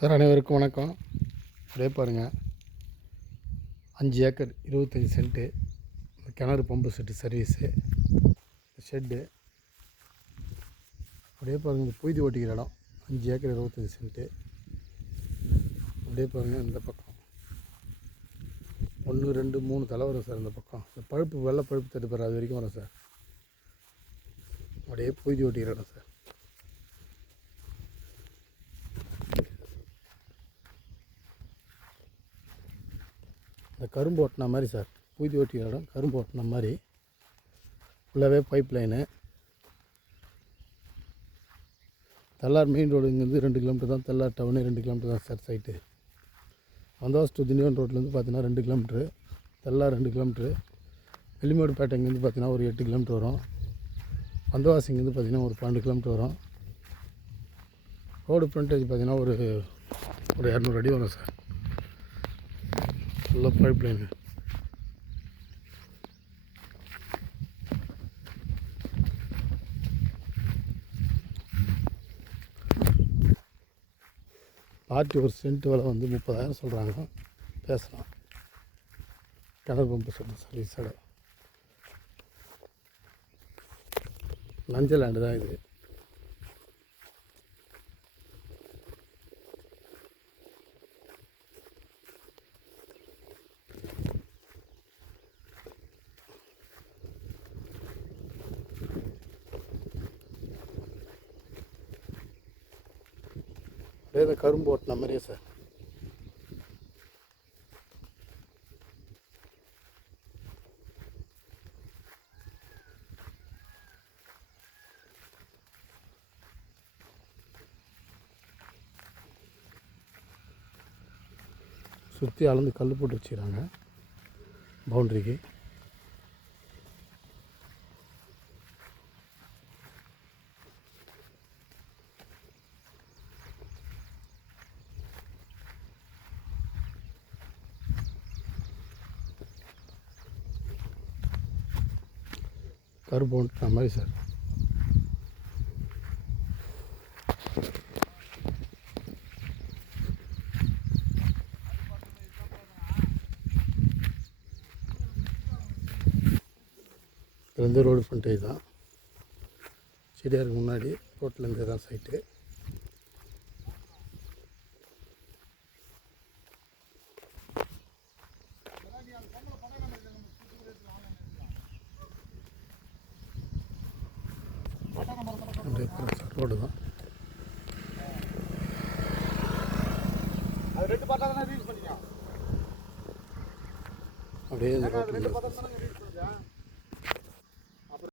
Sir அனைவருக்கும் வணக்கம். அப்படியே பாருங்கள், 5 ஏக்கர் 25 சென்ட்டு கிணறு பம்பு செட்டு சர்வீஸு ஷெட்டு. அப்படியே பாருங்கள், இந்த புய்தி ஓட்டிக்கிற இடம் 5 ஏக்கர் 25 சென்ட்டு. அப்படியே பாருங்கள், இந்த பக்கம் 1 2 3 தலை வரும் சார். இந்த பக்கம் இந்த பழுப்பு வெள்ளை பழுப்பு தட்டுப்பார் அது வரைக்கும் வரும் சார். அப்படியே புய்தி ஓட்டிக்கிற இடம் சார். இந்த கரும்பு ஓட்டின மாதிரி சார், பூதி ஓட்டிக்கிற இடம் கரும்பு ஓட்டின மாதிரி ஃபுல்லாகவே pipe line. Thellar main road இங்கேருந்து 2 கிலோமீட்டர் தான். தெல்லார் டவுனு 2 கிலோமீட்டர் தான் sir side. Vandavasi to Tindivanam ரோட்லேருந்து பார்த்தீங்கன்னா 2 கிலோமீட்ரு. தெல்லார் 2 கிலோமீட்ரு. வெளிமேடு பேட்டைங்கேருந்து பார்த்தீங்கன்னா ஒரு 8 கிலோமீட்டர் வரும். வந்தவாசிங்கேருந்து பார்த்தீங்கன்னா ஒரு 12 கிலோமீட்டர் வரும். ரோடு ஃப்ரண்டேஜ் பார்த்தீங்கன்னா ஒரு 200 அடி வரும் சார். ஃபுல்லாக பைப் லைனு. பார்ட்டி ஒரு சென்ட் விலை வந்து 30,000 சொல்கிறாங்க. பேசலாம். கிணறு பம்பு செட்டு சர்வீஸ் இடம். லஞ்ச லேண்டு தான் இது. அப்படியே இந்த கரும்பு ஓட்டின மாதிரியே சார். சுற்றி அளந்து கல் போட்டு வச்சுக்கிறாங்க பவுண்ட்ரிக்கு. கரும்பு ஓட்டின மாதிரி சார். இது ரோடு ஃப்ரண்டேஜ் தான். செடியாருக்கு முன்னாடி ரோட்லேருந்து தான் சைட்டு. ரோடு தான். அப்படியே இந்த ரோட்டில்